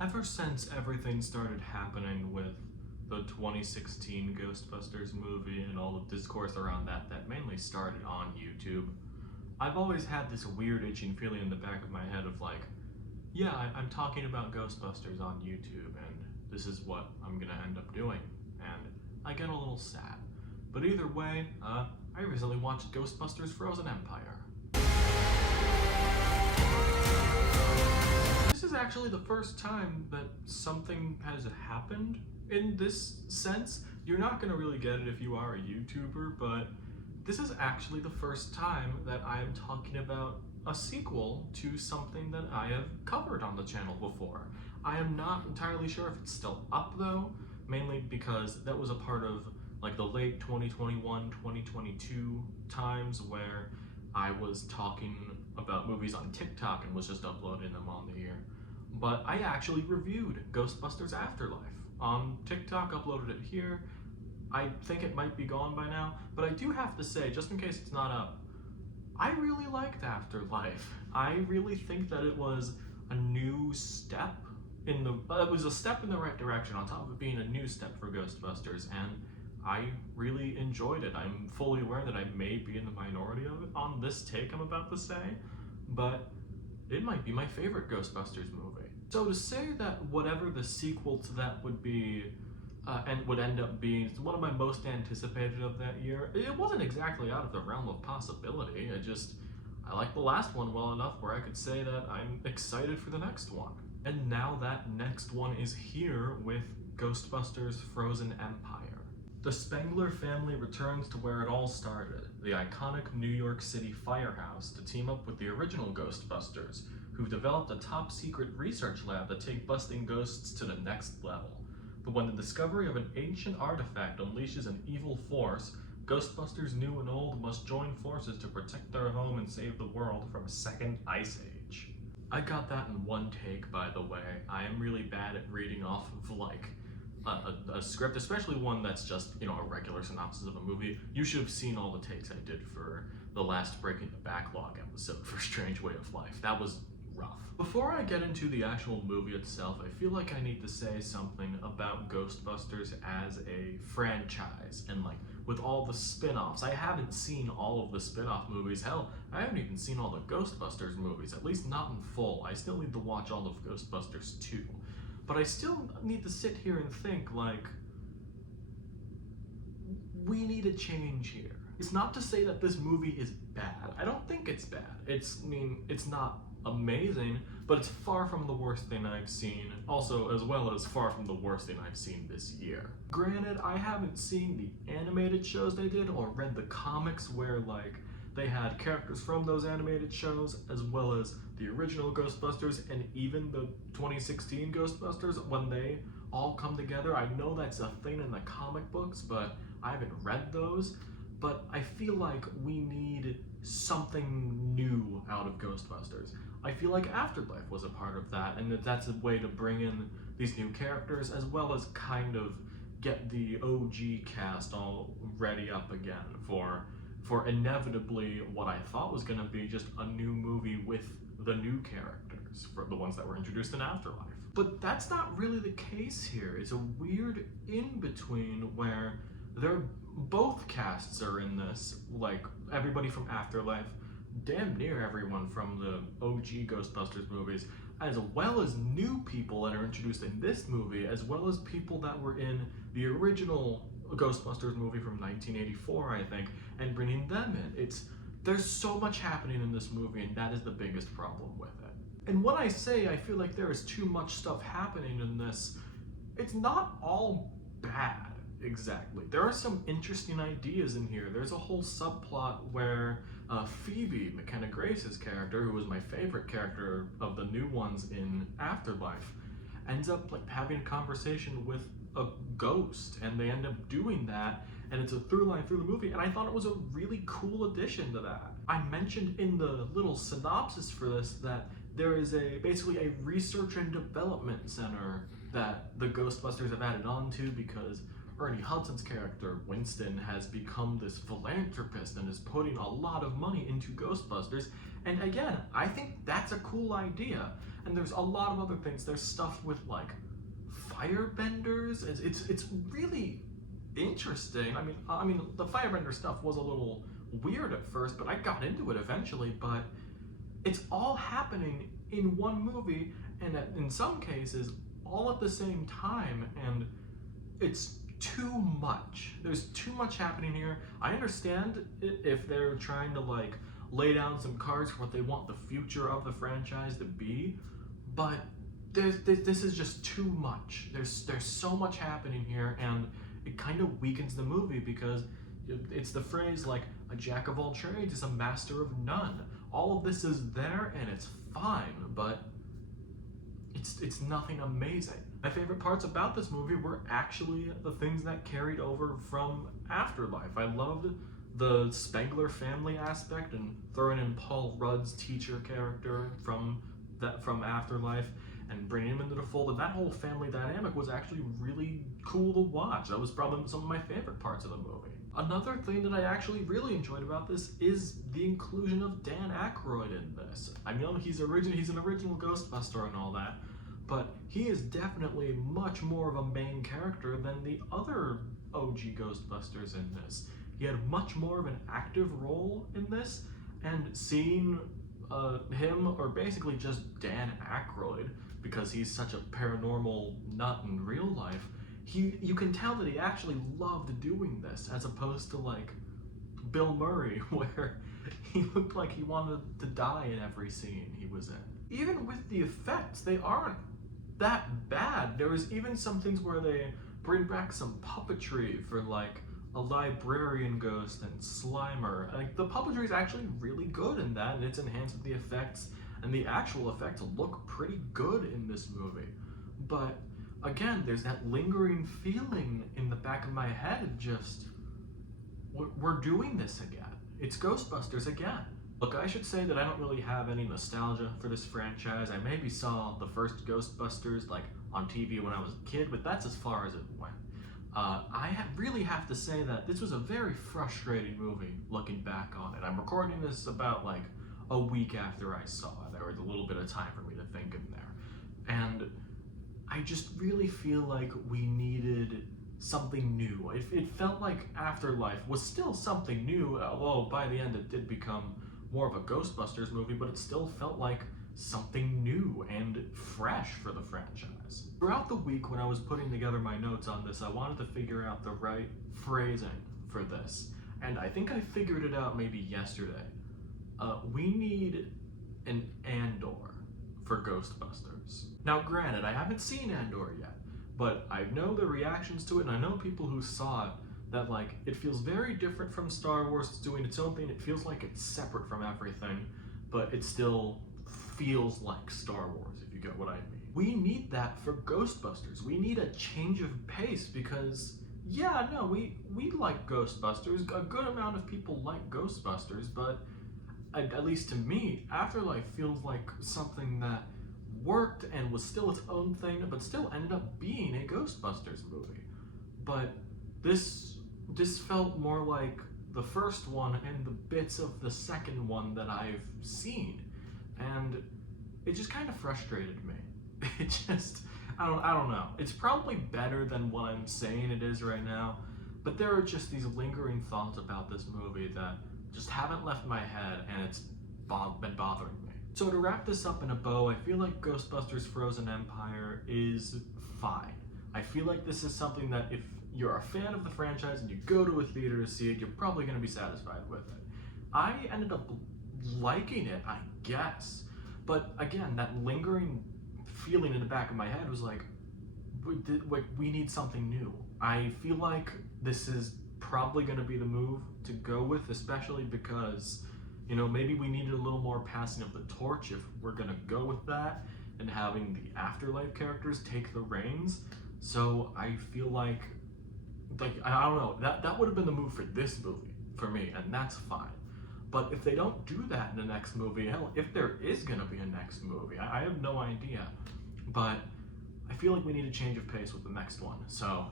Ever since everything started happening with the 2016 Ghostbusters movie and all the discourse around that mainly started on YouTube, I've always had this weird itching feeling in the back of my head of like, yeah, I'm talking about Ghostbusters on YouTube and this is what I'm gonna end up doing. And I get a little sad. But either way, I recently watched Ghostbusters Frozen Empire. This is actually the first time that something has happened in this sense. You're not going to really get it if you are a YouTuber, but this is actually the first time that I am talking about a sequel to something that I have covered on the channel before. I am not entirely sure if it's still up though, mainly because that was a part of like the late 2021, 2022 times where I was talking about movies on TikTok and was just uploading them on the year. But I actually reviewed Ghostbusters Afterlife on TikTok, uploaded it here. I think it might be gone by now, but I do have to say, just in case it's not up, I really liked Afterlife. I really think that it was a new step in the, it was a step in the right direction on top of it being a new step for Ghostbusters, and I really enjoyed it. I'm fully aware that I may be in the minority of it on this take I'm about to say, but it might be my favorite Ghostbusters movie. So to say that whatever the sequel to that would be, and would end up being one of my most anticipated of that year, it wasn't exactly out of the realm of possibility. I liked the last one well enough where I could say that I'm excited for the next one. And now that next one is here with Ghostbusters Frozen Empire. The Spengler family returns to where it all started, the iconic New York City firehouse, to team up with the original Ghostbusters, who've developed a top-secret research lab that take busting ghosts to the next level. But when the discovery of an ancient artifact unleashes an evil force, Ghostbusters new and old must join forces to protect their home and save the world from a second ice age. I got that in one take, by the way. I am really bad at reading off of like a script, especially one that's just, you know, a regular synopsis of a movie. You should have seen all the takes I did for the last Breaking the Backlog episode for Strange Way of Life. That was rough. Before I get into the actual movie itself, I feel like I need to say something about Ghostbusters as a franchise and like with all the spin-offs. I haven't seen all of the spin-off movies. Hell, I haven't even seen all the Ghostbusters movies, at least not in full. I still need to watch all of Ghostbusters 2. But I still need to sit here and think, like, we need a change here. It's not to say that this movie is bad. I don't think it's bad. It's not amazing, but it's far from the worst thing I've seen. Also, as well as far from the worst thing I've seen this year. Granted, I haven't seen the animated shows they did or read the comics where, like, they had characters from those animated shows, as well as the original Ghostbusters and even the 2016 Ghostbusters when they all come together. I know that's a thing in the comic books, but I haven't read those. But I feel like we need something new out of Ghostbusters. I feel like Afterlife was a part of that, and that's a way to bring in these new characters, as well as kind of get the OG cast all ready up again for inevitably what I thought was going to be just a new movie with the new characters, for the ones that were introduced in Afterlife. But that's not really the case here. It's a weird in-between where both casts are in this, like everybody from Afterlife, damn near everyone from the OG Ghostbusters movies, as well as new people that are introduced in this movie, as well as people that were in the original Ghostbusters movie from 1984, I think, and bringing them in. There's so much happening in this movie, and that is the biggest problem with it. And when I say I feel like there is too much stuff happening in this, it's not all bad, exactly. There are some interesting ideas in here. There's a whole subplot where Phoebe, McKenna Grace's character, who was my favorite character of the new ones in Afterlife, ends up like having a conversation with a ghost, and they end up doing that, and it's a through line through the movie, and I thought it was a really cool addition to that. I mentioned in the little synopsis for this that there is basically a research and development center that the Ghostbusters have added on to because Ernie Hudson's character, Winston, has become this philanthropist and is putting a lot of money into Ghostbusters. And again, I think that's a cool idea. and there's a lot of other things. There's stuff with like firebenders. It's really interesting. I mean, the firebender stuff was a little weird at first, but I got into it eventually. But it's all happening in one movie, and in some cases, all at the same time, and it's too much. There's too much happening here. I understand if they're trying to like lay down some cards for what they want the future of the franchise to be, but this is just too much. There's so much happening here, and it kind of weakens the movie because it's the phrase like a jack of all trades is a master of none. All of this is there and it's fine, but it's nothing amazing. My favorite parts about this movie were actually the things that carried over from Afterlife. I loved the Spengler family aspect and throwing in Paul Rudd's teacher character from Afterlife and bringing him into the fold. And that whole family dynamic was actually really cool to watch. That was probably some of my favorite parts of the movie. Another thing that I actually really enjoyed about this is the inclusion of Dan Aykroyd in this. I know he's an original Ghostbuster and all that, but he is definitely much more of a main character than the other OG Ghostbusters in this. He had much more of an active role in this, and seeing him, or basically just Dan Aykroyd, because he's such a paranormal nut in real life, you can tell that he actually loved doing this, as opposed to like Bill Murray, where he looked like he wanted to die in every scene he was in. Even with the effects, they aren't that bad. There was even some things where they bring back some puppetry for like a librarian ghost and Slimer. Like, the puppetry is actually really good in that, and it's enhanced with the effects, and the actual effects look pretty good in this movie. But again, there's that lingering feeling in the back of my head, just, we're doing this again. It's Ghostbusters again. Look, I should say that I don't really have any nostalgia for this franchise. I maybe saw the first Ghostbusters like on TV when I was a kid, but that's as far as it went. Really have to say that this was a very frustrating movie looking back on it. I'm recording this about like a week after I saw it. There was a little bit of time for me to think in there. And I just really feel like we needed something new. It felt like Afterlife was still something new, although by the end it did become more of a Ghostbusters movie, but it still felt like something new and fresh for the franchise. Throughout the week when I was putting together my notes on this, I wanted to figure out the right phrasing for this, and I think I figured it out maybe yesterday. We need an Andor for Ghostbusters. Now granted, I haven't seen Andor yet, but I know the reactions to it, and I know people who saw it, that like, it feels very different from Star Wars. It's doing its own thing. It feels like it's separate from everything, but it still feels like Star Wars, if you get what I mean. We need that for Ghostbusters. We need a change of pace because, yeah, no, we like Ghostbusters. A good amount of people like Ghostbusters, but at least to me, Afterlife feels like something that worked and was still its own thing, but still ended up being a Ghostbusters movie. But this felt more like the first one and the bits of the second one that I've seen. And it just kind of frustrated me. It just, I don't know. It's probably better than what I'm saying it is right now, but there are just these lingering thoughts about this movie that just haven't left my head, and it's been bothering me. So to wrap this up in a bow, I feel like Ghostbusters Frozen Empire is fine. I feel like this is something that if you're a fan of the franchise and you go to a theater to see it, you're probably going to be satisfied with it. I ended up liking it, I guess. But again, that lingering feeling in the back of my head was like, we need something new. I feel like this is probably going to be the move to go with, especially because, you know, maybe we needed a little more passing of the torch if we're going to go with that, and having the Afterlife characters take the reins. So I feel like I don't know, that would have been the move for this movie, for me, and that's fine. But if they don't do that in the next movie, hell, if there is going to be a next movie, I have no idea. But I feel like we need a change of pace with the next one. So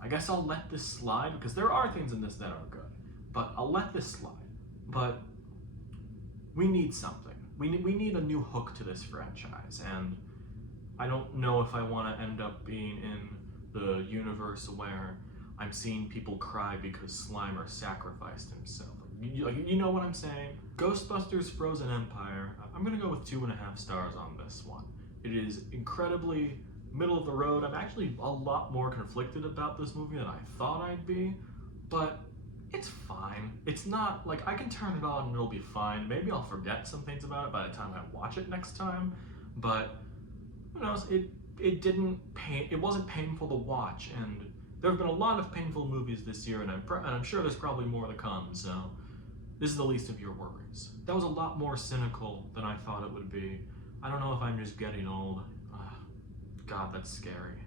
I guess I'll let this slide, because there are things in this that are good. But I'll let this slide. But we need something. we need a new hook to this franchise, and I don't know if I want to end up being in the universe where I'm seeing people cry because Slimer sacrificed himself. You know what I'm saying? Ghostbusters Frozen Empire, I'm gonna go with 2.5 stars on this one. It is incredibly middle of the road. I'm actually a lot more conflicted about this movie than I thought I'd be, but it's fine. It's not, like, I can turn it on and it'll be fine. Maybe I'll forget some things about it by the time I watch it next time, but who knows, it wasn't painful to watch, and there have been a lot of painful movies this year, and I'm sure there's probably more to come, so this is the least of your worries. That was a lot more cynical than I thought it would be. I don't know if I'm just getting old. God, that's scary.